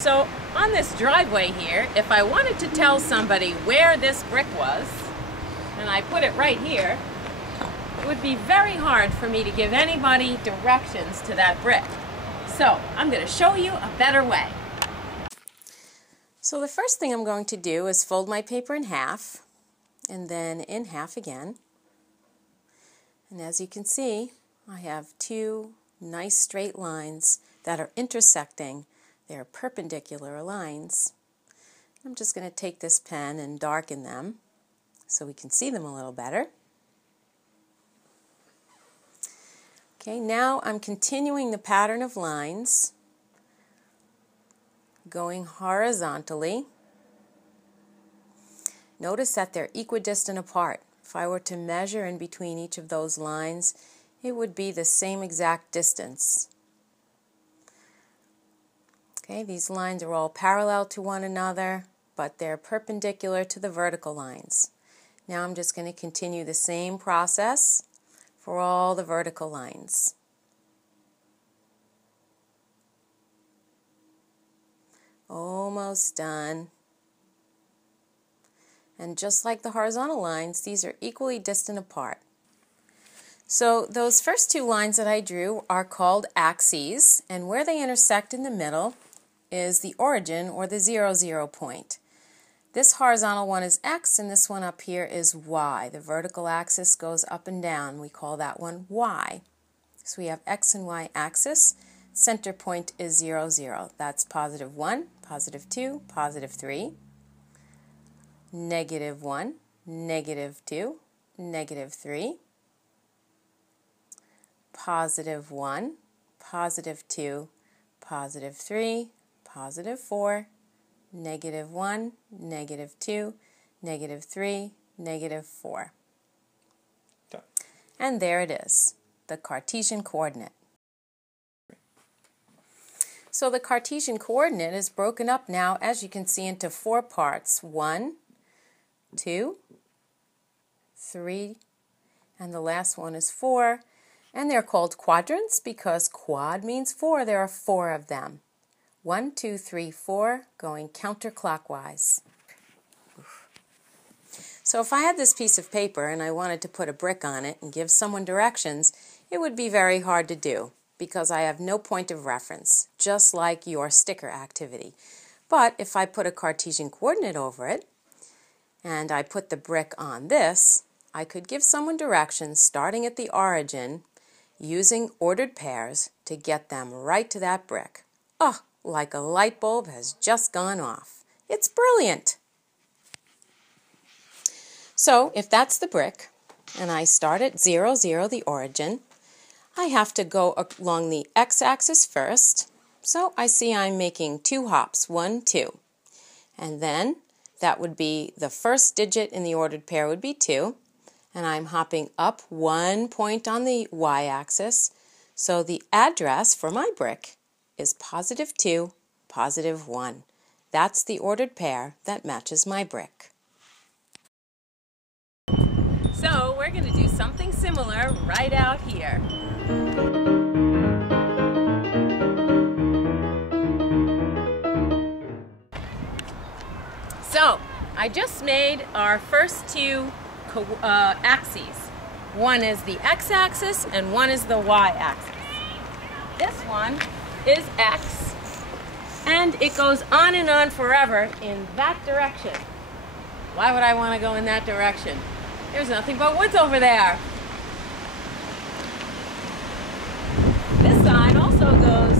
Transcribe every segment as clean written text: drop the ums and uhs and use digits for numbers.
So on this driveway here, if I wanted to tell somebody where this brick was, and I put it right here, it would be very hard for me to give anybody directions to that brick. So I'm going to show you a better way. So the first thing I'm going to do is fold my paper in half, and then in half again. And as you can see, I have two nice straight lines that are intersecting. They're perpendicular lines. I'm just going to take this pen and darken them so we can see them a little better. Okay, now I'm continuing the pattern of lines, going horizontally. Notice that they're equidistant apart. If I were to measure in between each of those lines, it would be the same exact distance. Okay, these lines are all parallel to one another, but they're perpendicular to the vertical lines. Now I'm just going to continue the same process for all the vertical lines. Almost done. And just like the horizontal lines, these are equally distant apart. So those first two lines that I drew are called axes, and where they intersect in the middle is the origin, or the 0, 0 point. This horizontal one is x, and this one up here is y. The vertical axis goes up and down. We call that one y. So we have x and y axis. Center point is 0, 0. That's positive 1, positive 2, positive 3, negative 1, negative 2, negative 3, positive 1, positive 2, positive 3, positive 4, negative 1, negative 2, negative 3, negative 4. Done. And there it is, the Cartesian coordinate. So the Cartesian coordinate is broken up now, as you can see, into 4 parts. 1, 2, 3, and the last one is 4. And they're called quadrants because quad means 4. There are 4 of them. 1, 2, 3, 4, going counterclockwise. So if I had this piece of paper and I wanted to put a brick on it and give someone directions, it would be very hard to do because I have no point of reference, just like your sticker activity. But if I put a Cartesian coordinate over it and I put the brick on this, I could give someone directions starting at the origin using ordered pairs to get them right to that brick. Oh, like a light bulb has just gone off. It's brilliant. So if that's the brick, and I start at 0, 0, the origin, I have to go along the x-axis first. So I see I'm making 2 hops, 1, 2. And then that would be the first digit in the ordered pair would be 2. And I'm hopping up 1 point on the y-axis. So the address for my brick is positive 2, positive 1. That's the ordered pair that matches my brick. So we're going to do something similar right out here. So I just made our first 2 axes. One is the x-axis and one is the y-axis. This one is x, and it goes on and on forever in that direction. Why would I want to go in that direction? There's nothing but woods over there. This side also goes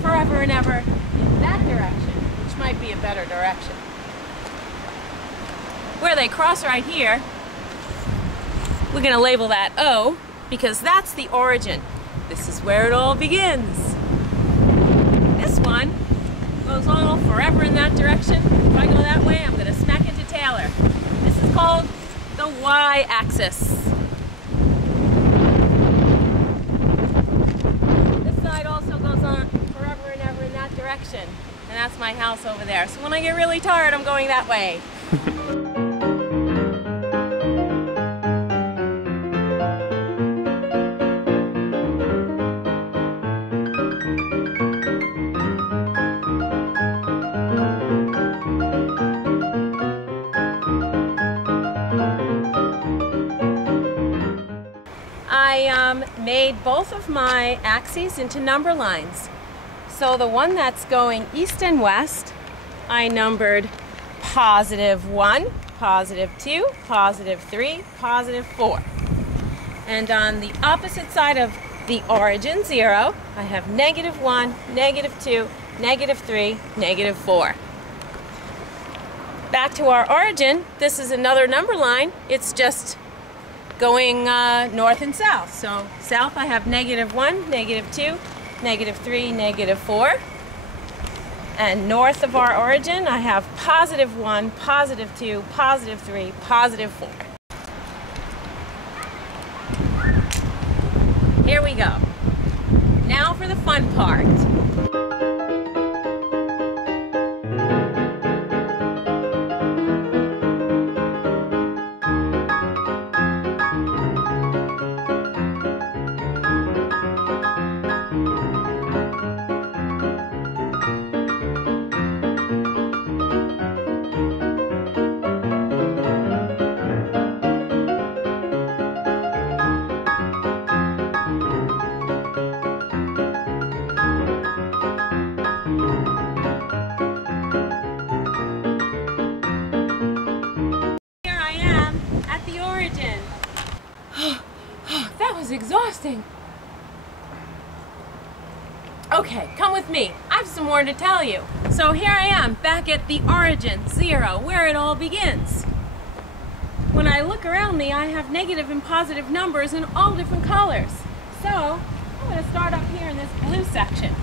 forever and ever in that direction, which might be a better direction. Where they cross right here, we're going to label that O because that's the origin. This is where it all begins. This one goes on forever in that direction. If I go that way, I'm going to smack into Taylor. This is called the y-axis. This side also goes on forever and ever in that direction. And that's my house over there. So when I get really tired, I'm going that way. made both of my axes into number lines. So the one that's going east and west, I numbered +1, +2, +3, +4. And on the opposite side of the origin, 0, I have -1, -2, -3, -4. Back to our origin, this is another number line. It's just going north and south. So south I have -1, -2, -3, -4. And north of our origin I have +1, +2, +3, +4. Here we go. Now for the fun part. That was exhausting. Okay, come with me. I have some more to tell you. So here I am, back at the origin, 0, where it all begins. When I look around me, I have negative and positive numbers in all different colors. So I'm going to start up here in this blue section.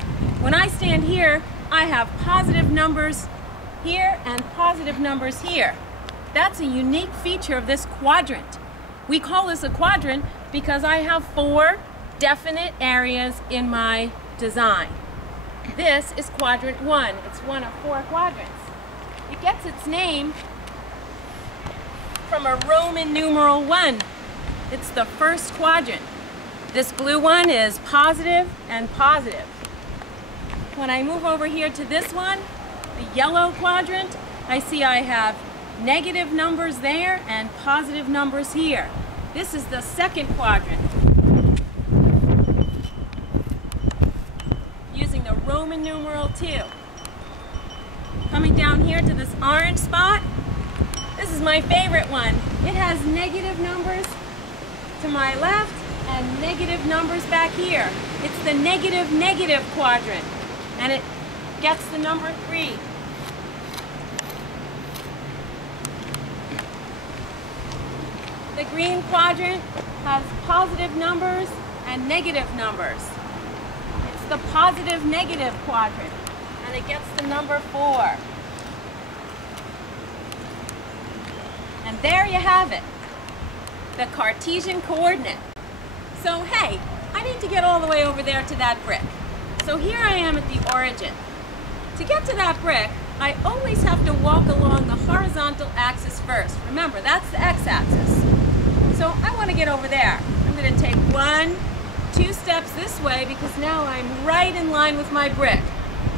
When I stand here, I have positive numbers here and positive numbers here. That's a unique feature of this quadrant. We call this a quadrant because I have 4 definite areas in my design. This is quadrant 1. It's one of 4 quadrants. It gets its name from a Roman numeral 1. It's the first quadrant. This blue one is positive and positive. When I move over here to this one, the yellow quadrant, I see I have negative numbers there and positive numbers here. This is the second quadrant. Using the Roman numeral 2. Coming down here to this orange spot, this is my favorite one. It has negative numbers to my left and negative numbers back here. It's the negative quadrant, and it gets the number 3. The green quadrant has positive numbers and negative numbers. It's the positive quadrant, and it gets the number 4. And there you have it, the Cartesian coordinate. So hey, I need to get all the way over there to that brick. So here I am at the origin. To get to that brick, I always have to walk along the horizontal axis first. Remember, that's the x-axis. So I want to get over there. I'm going to take 1, 2 steps this way because now I'm right in line with my brick.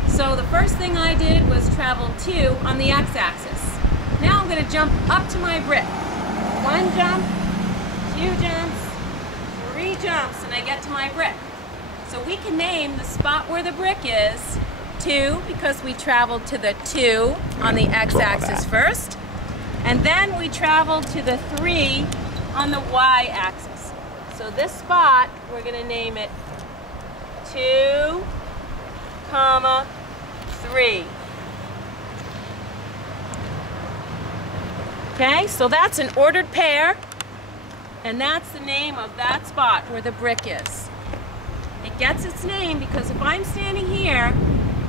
So the first thing I did was travel 2 on the x-axis. Now I'm going to jump up to my brick. 1 jump, 2 jumps, 3 jumps, and I get to my brick. So we can name the spot where the brick is 2 because we traveled to the 2 on the x-axis first. And then we traveled to the 3 on the y-axis. So this spot, we're going to name it 2, 3. Okay, so that's an ordered pair, and that's the name of that spot where the brick is. It gets its name because if I'm standing here,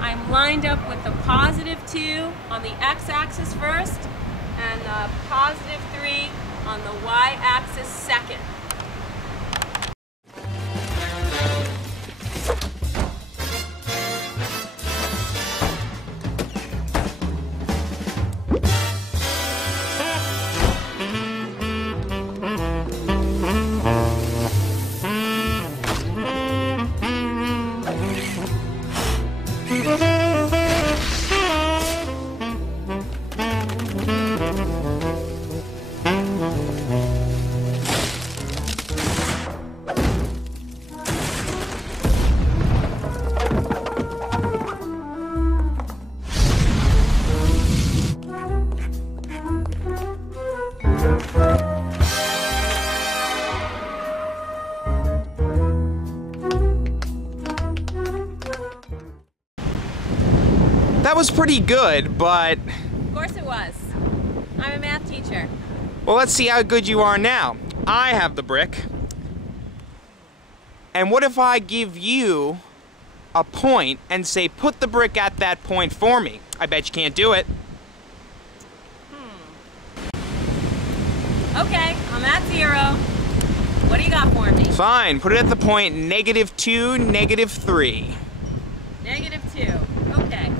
I'm lined up with the +2 on the x-axis first and the +3 on the y-axis second. was pretty good, but... Of course it was. I'm a math teacher. Well, let's see how good you are now. I have the brick. And what if I give you a point and say, put the brick at that point for me? I bet you can't do it. Okay, I'm at 0. What do you got for me? Fine, put it at the point -2, -3. -2. Okay.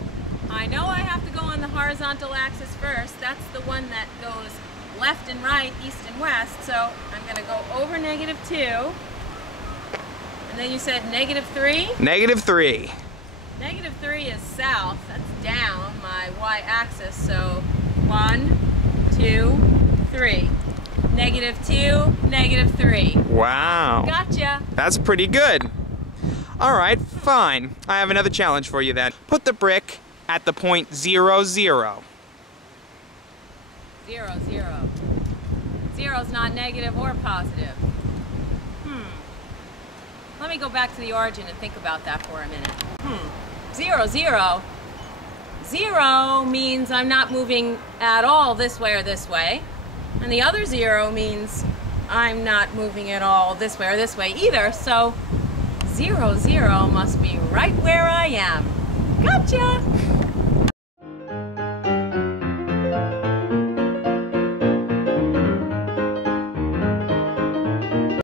I know I have to go on the horizontal axis first. That's the one that goes left and right, east and west. So I'm going to go over -2. And then you said -3? -3. -3 is south. That's down my y-axis. So 1, 2, 3. -2, -3. Wow. Gotcha. That's pretty good. All right, fine. I have another challenge for you then. Put the brick at the point 0, 0. 0, 0. 0 is not negative or positive. Let me go back to the origin and think about that for a minute. 0, 0. 0 means I'm not moving at all this way or this way. And the other 0 means I'm not moving at all this way or this way either. So 0, 0 must be right where I am. Gotcha!